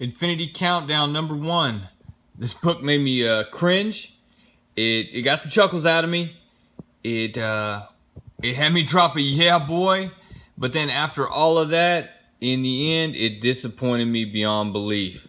Infinity Countdown #1. This book made me cringe. It got some chuckles out of me. It had me drop a yeah boy. But then after all of that, in the end, it disappointed me beyond belief.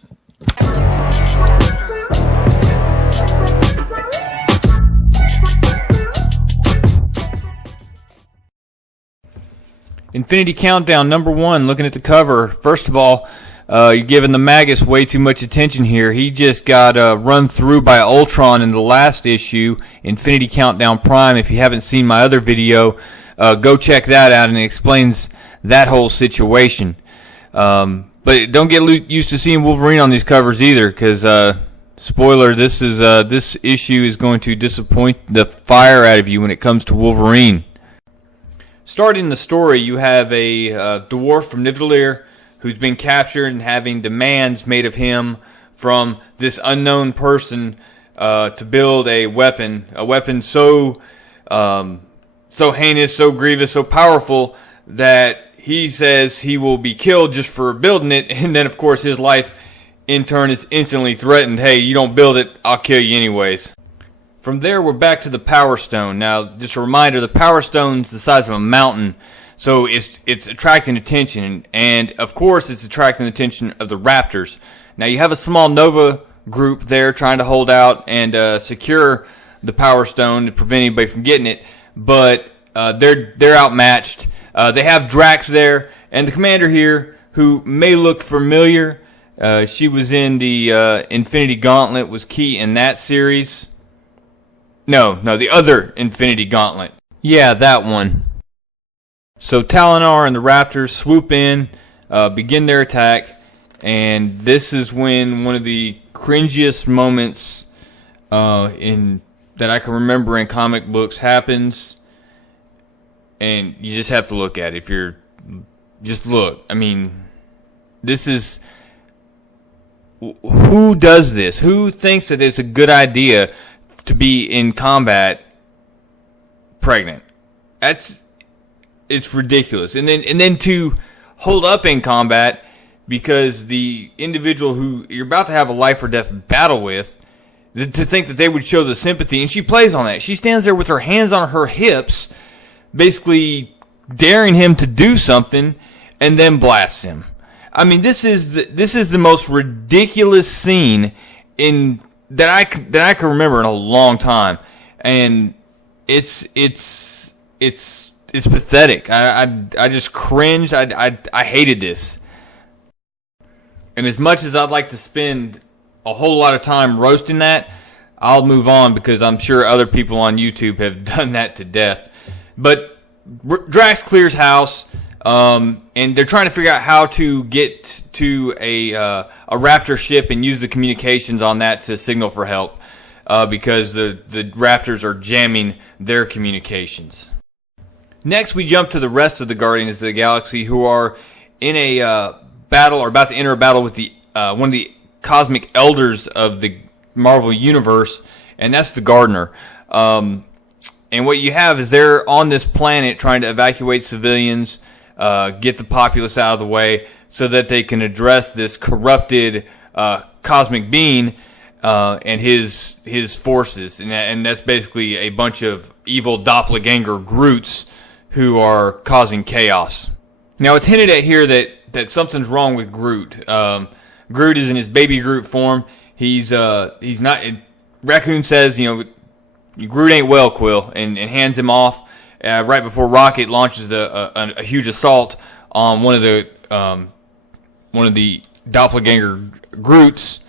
Infinity Countdown #1, looking at the cover. First of all, you're giving the Magus way too much attention here. He just got run through by Ultron in the last issue, Infinity Countdown Prime. If you haven't seen my other video, go check that out, and it explains that whole situation. But don't get used to seeing Wolverine on these covers either, because spoiler, this issue is going to disappoint the fire out of you when it comes to Wolverine. Starting the story, you have a dwarf from Nidavellir who's been captured and having demands made of him from this unknown person to build a weapon so heinous, so grievous, so powerful that he says he will be killed just for building it, and then of course his life in turn is instantly threatened. Hey, you don't build it, I'll kill you anyways. From there, we're back to the Power Stone. Now, just a reminder, the Power Stone's the size of a mountain, so it's attracting attention, and of course it's attracting the attention of the Raptors. Now, you have a small Nova group there trying to hold out and secure the Power Stone to prevent anybody from getting it, but they're outmatched. They have Drax there, and the commander here, who may look familiar. She was in the Infinity Gauntlet, was key in that series. No, the other Infinity Gauntlet. Yeah, that one. So Talinar and the Raptors swoop in, begin their attack, and this is when one of the cringiest moments that I can remember in comic books happens. And you just have to look at it. Just look. I mean, this is... Who does this? Who thinks that it's a good idea to be in combat pregnant? It's ridiculous. And then to hold up in combat because the individual who you're about to have a life or death battle with, to think that they would show the sympathy, and she plays on that. She stands there with her hands on her hips, basically daring him to do something, and then blasts him. I mean, this is the most ridiculous scene that I can remember in a long time, and it's pathetic. I just cringed. I hated this. And as much as I'd like to spend a whole lot of time roasting that, I'll move on because I'm sure other people on YouTube have done that to death. But Drax clears house, and they're trying to figure out how to get to a Raptor ship and use the communications on that to signal for help, because the Raptors are jamming their communications. Next, we jump to the rest of the Guardians of the Galaxy, who are in a battle, or about to enter a battle with the one of the cosmic elders of the Marvel Universe, and that's the Gardener. And what you have is they're on this planet trying to evacuate civilians, get the populace out of the way so that they can address this corrupted cosmic being and his forces. And that's basically a bunch of evil doppelganger Groots who are causing chaos. Now, it's hinted at here that something's wrong with Groot. Groot is in his baby Groot form. He's not... Raccoon says, Groot ain't well, Quill, and hands him off right before Rocket launches a huge assault on one of the doppelganger Groots,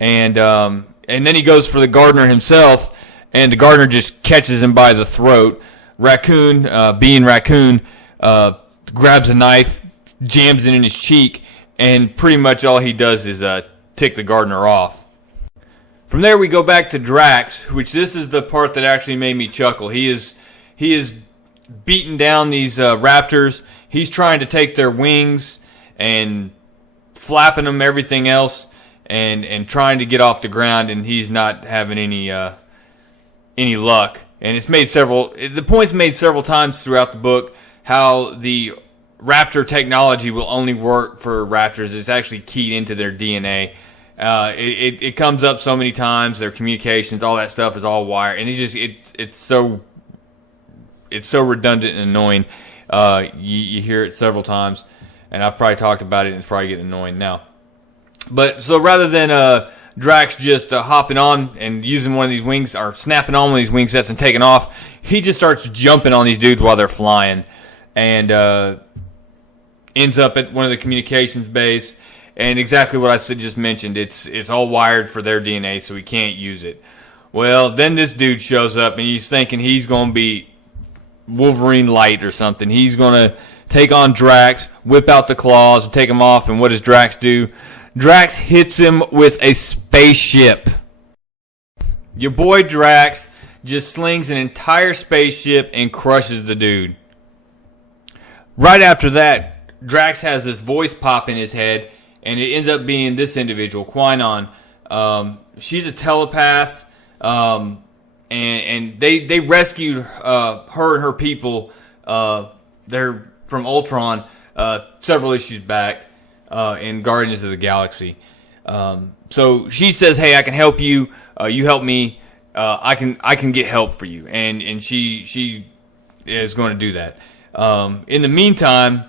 and then he goes for the Gardener himself, and the Gardener just catches him by the throat. Raccoon, being Raccoon, grabs a knife, jams it in his cheek, and pretty much all he does is tick the Gardener off. From there, we go back to Drax, which this is the part that actually made me chuckle. He is beating down these Raptors. He's trying to take their wings and flapping them, everything else, and trying to get off the ground, and he's not having any luck. And the point's made several times throughout the book how the Raptor technology will only work for Raptors. It's actually keyed into their DNA. It comes up so many times. Their communications, all that stuff is all wired, and it's so redundant and annoying. You hear it several times, and I've probably talked about it, and it's probably getting annoying now. But so rather than Drax just hopping on and using one of these wings, or snapping on one of these wing sets and taking off, he just starts jumping on these dudes while they're flying, and ends up at one of the communications bays. And exactly what I just mentioned, it's all wired for their DNA, so he can't use it. Well, then this dude shows up, and he's thinking he's going to be Wolverine Light or something. He's going to take on Drax, whip out the claws, and take him off. And what does Drax do? Drax hits him with a spaceship. Your boy Drax just slings an entire spaceship and crushes the dude. Right after that, Drax has this voice pop in his head, and it ends up being this individual, Qui-Gon. She's a telepath, and they rescued her and her people. They're from Ultron several issues back in Guardians of the Galaxy. So she says, "Hey, I can help you. You help me. I can get help for you." And she is going to do that. In the meantime,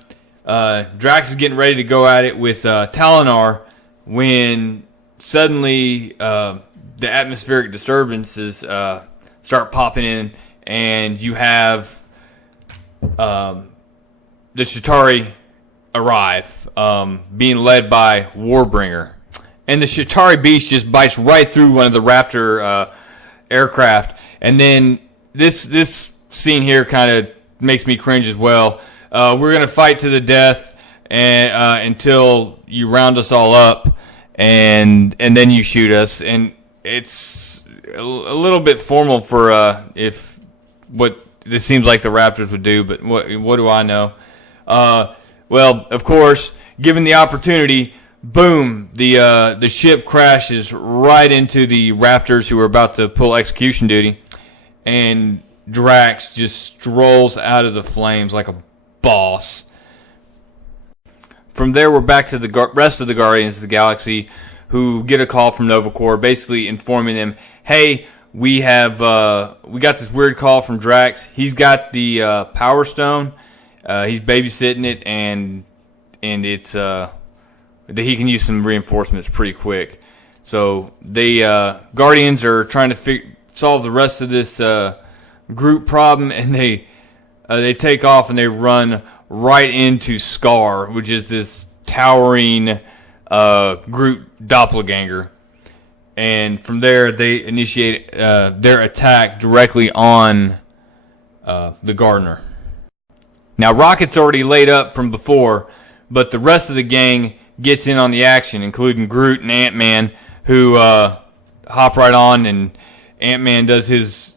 Drax is getting ready to go at it with Talinar when suddenly the atmospheric disturbances start popping in, and you have the Chitauri arrive, being led by Warbringer. And the Chitauri beast just bites right through one of the Raptor aircraft. And then this scene here kind of makes me cringe as well. We're going to fight to the death until you round us all up, and then you shoot us. And it's a little bit formal for if what this seems like the Raptors would do, but what do I know? Well, of course, given the opportunity, boom, the ship crashes right into the Raptors who are about to pull execution duty, and Drax just strolls out of the flames like a boss. From there, we're back to the rest of the Guardians of the Galaxy, who get a call from Nova Corps, basically informing them, "Hey, we got this weird call from Drax. He's got the Power Stone. He's babysitting it, and it's that he can use some reinforcements pretty quick." So the Guardians are trying to solve the rest of this group problem, and they take off and they run right into Scar, which is this towering Groot doppelganger. And from there, they initiate their attack directly on the Gardener. Now, Rocket's already laid up from before, but the rest of the gang gets in on the action, including Groot and Ant-Man, who hop right on, and Ant-Man does his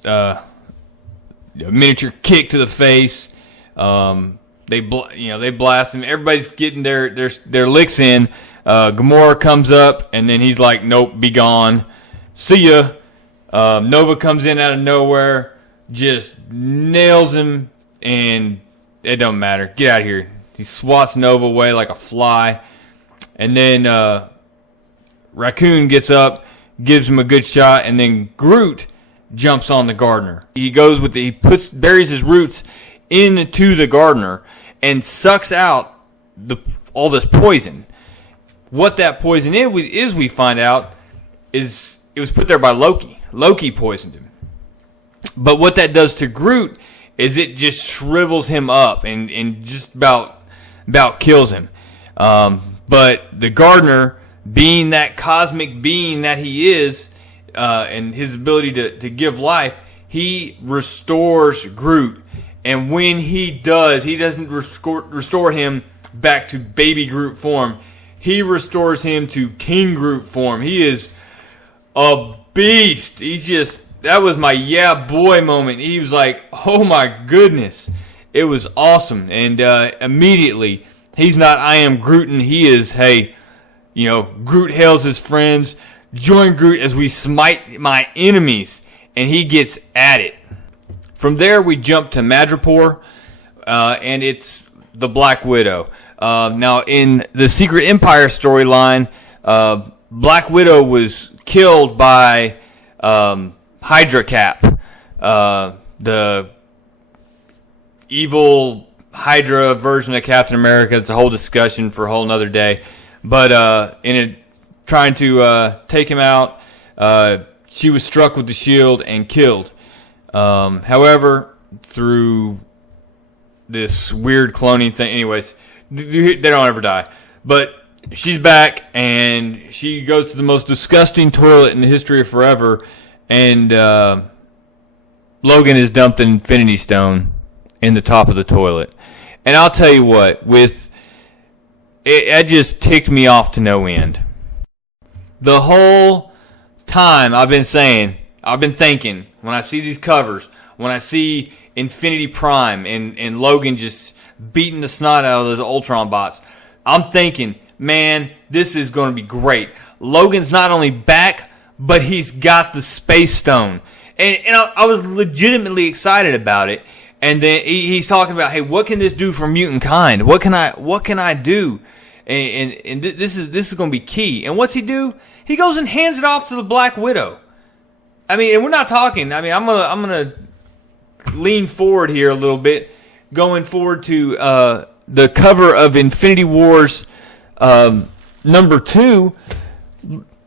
miniature kick to the face. They blast him. Everybody's getting their licks in. Gamora comes up, and then he's like, "Nope, be gone. See ya." Nova comes in out of nowhere, just nails him, and it don't matter. Get out of here. He swats Nova away like a fly. And then Raccoon gets up, gives him a good shot, and then Groot jumps on the Gardener. He goes with buries his roots into the Gardener and sucks out all this poison. What that poison is, we find out, is it was put there by Loki. Loki poisoned him. But what that does to Groot is it just shrivels him up and just about kills him. But the Gardener, being that cosmic being that he is, and his ability to give life, he restores Groot. And when he does, he doesn't restore him back to baby Groot form. He restores him to King Groot form. He is a beast. That was my yeah boy moment. He was like, oh my goodness. It was awesome. And immediately, he's not I am Grootin'. He is, hey, Groot hails his friends. Join Groot as we smite my enemies. And he gets at it. From there, we jump to Madripoor. And it's the Black Widow. Now, in the Secret Empire storyline, Black Widow was killed by Hydra Cap, the evil Hydra version of Captain America. It's a whole discussion for a whole nother day. But trying to take him out, she was struck with the shield and killed. However, through this weird cloning thing, anyways, they don't ever die. But she's back, and she goes to the most disgusting toilet in the history of forever, and Logan has dumped an Infinity Stone in the top of the toilet. And I'll tell you what, it just ticked me off to no end. The whole time I've been thinking, when I see these covers, when I see Infinity Prime and Logan just beating the snot out of those Ultron bots, I'm thinking, man, this is going to be great. Logan's not only back, but he's got the Space Stone. And I was legitimately excited about it. And then he's talking about, hey, what can this do for mutant kind? What can I do? And this is going to be key. And what's he do? He goes and hands it off to the Black Widow. I mean, and we're not talking. I mean, I'm gonna lean forward here a little bit, going forward to the cover of Infinity Wars number 2.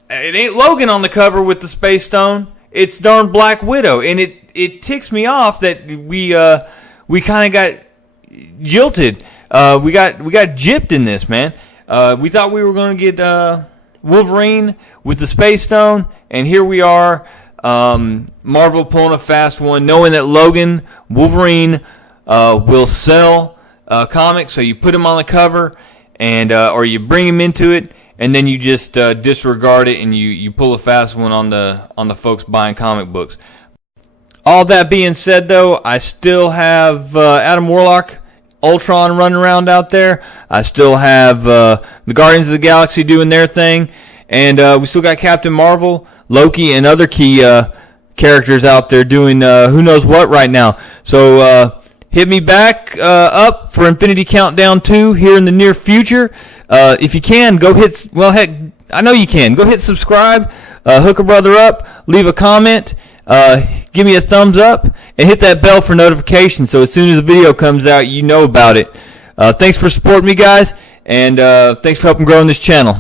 It ain't Logan on the cover with the Space Stone. It's darn Black Widow, and it ticks me off that we kind of got jilted. We got gypped in this, man. We thought we were going to get Wolverine with the Space Stone, and here we are. Marvel pulling a fast one, knowing that Logan, Wolverine, will sell comics, so you put him on the cover, and or you bring him into it, and then you just disregard it, and you pull a fast one on the folks buying comic books. All that being said, though, I still have Adam Warlock, Ultron running around out there. I still have the Guardians of the Galaxy doing their thing, and we still got Captain Marvel, Loki, and other key characters out there doing who knows what right now. So hit me back up for Infinity Countdown 2 here in the near future. If you can, go hit, well, heck, I know you can. Go hit subscribe, hook a brother up, leave a comment, give me a thumbs up, and hit that bell for notifications so as soon as the video comes out, you know about it. Thanks for supporting me, guys, and thanks for helping grow this channel.